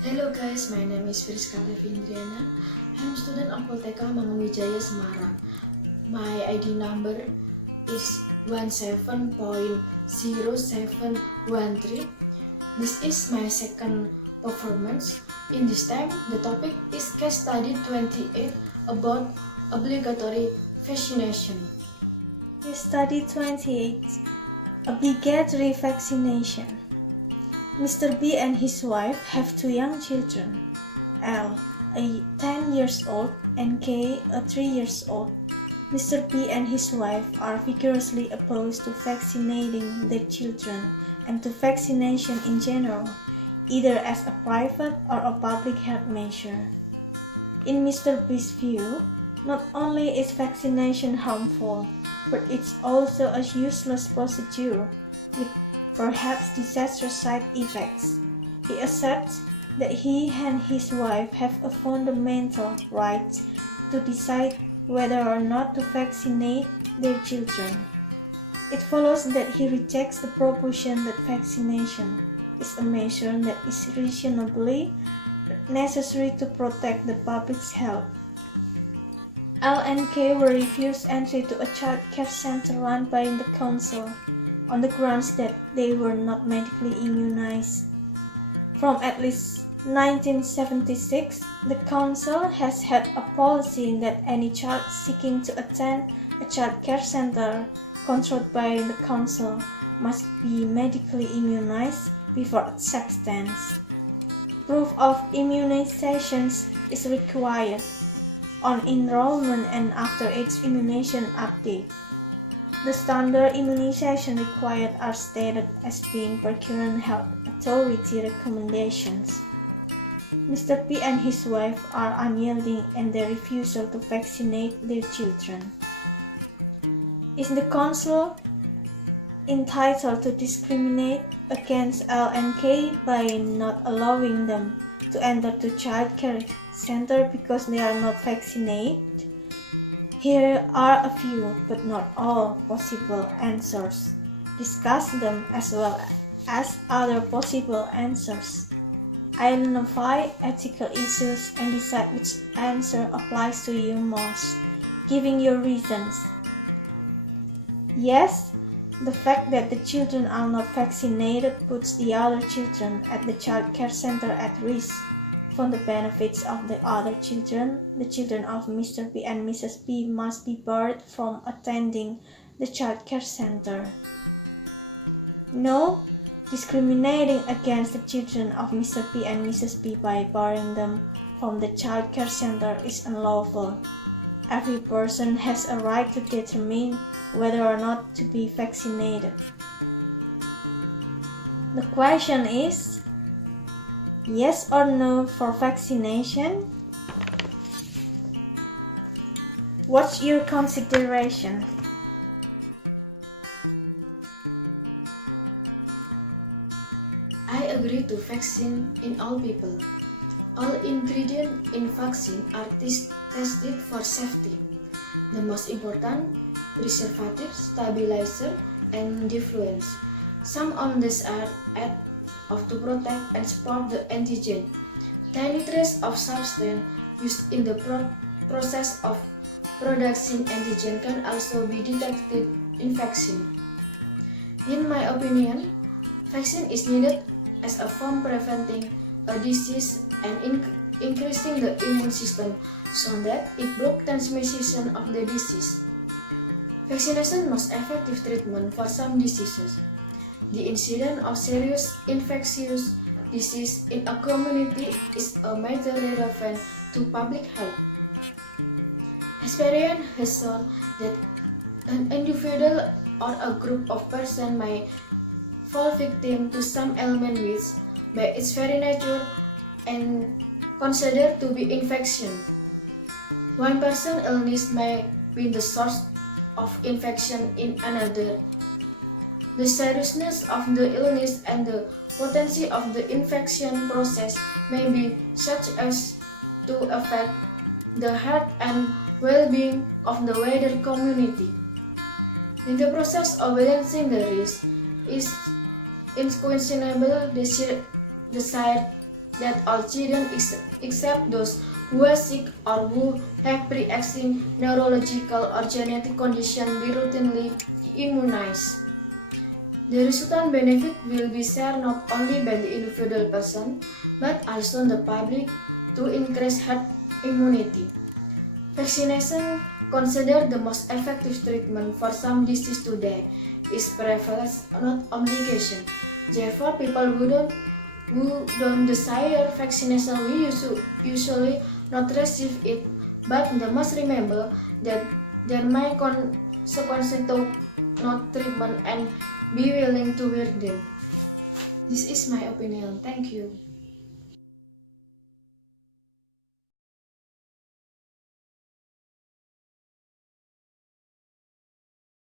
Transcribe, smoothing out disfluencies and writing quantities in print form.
Hello guys, my name is Friska Levindriana. I'm student of Polteka Mangunwijaya Semarang. My ID number is 17.0713. This is my second performance. In this time, the topic is case study 28 about obligatory vaccination. Case study 28. Obligatory vaccination. Mr. B and his wife have two young children, L, a 10 years old, and K, a 3 years old. Mr. B and his wife are vigorously opposed to vaccinating their children and to vaccination in general, either as a private or a public health measure. In Mr. B's view, not only is vaccination harmful, but it's also a useless procedure with perhaps disastrous side effects. He asserts that he and his wife have a fundamental right to decide whether or not to vaccinate their children. It follows that he rejects the proposition that vaccination is a measure that is reasonably necessary to protect the public's health. L and K were refused entry to a child care center run by the council on the grounds that they were not medically immunized. From at least 1976, the council has had a policy that any child seeking to attend a child care center controlled by the council must be medically immunized before acceptance. Proof of immunizations is required on enrollment and after each immunization update. The standard immunization required are stated as being per current health authority recommendations. Mr. P and his wife are unyielding in their refusal to vaccinate their children. Is the council entitled to discriminate against L and K by not allowing them to enter the child care center because they are not vaccinated? Here are a few, but not all, possible answers. Discuss them as well as other possible answers. Identify ethical issues and decide which answer applies to you most, giving your reasons. Yes, the fact that the children are not vaccinated puts the other children at the child care center at risk. For the benefits of the other children, the children of Mr. B and Mrs. B must be barred from attending the child care center. No, discriminating against the children of Mr. B and Mrs. B by barring them from the child care center is unlawful. Every person has a right to determine whether or not to be vaccinated. The question is, yes or no for vaccination? What's your consideration? I agree to vaccine in all people. All ingredients in vaccine are tested for safety. The most important, preservative, stabilizer, and diffluents. Some of these are added to protect and support the antigen. Tiny trace of substance used in the process of producing antigen can also be detected in vaccine. In my opinion, vaccine is needed as a form preventing a disease and increasing the immune system so that it blocks transmission of the disease. Vaccination is most effective treatment for some diseases. The incidence of serious infectious disease in a community is a major relevant to public health. Experience has shown that an individual or a group of persons may fall victim to some ailment which, by its very nature, and considered to be infection. One person's illness may be the source of infection in another. The seriousness of the illness and the potency of the infection process may be such as to affect the health and well-being of the wider community. In the process of balancing the risk is inquestionable desired that all children except those who are sick or who have pre-existing neurological or genetic condition be routinely immunized. The resultant benefit will be shared not only by the individual person, but also the public to increase herd immunity. Vaccination, considered the most effective treatment for some disease today, is preference, not obligation. Therefore, people who don't desire vaccination will usually not receive it, but they must remember that there may consequences to not treatment and be willing to wear them. This is my opinion. Thank you.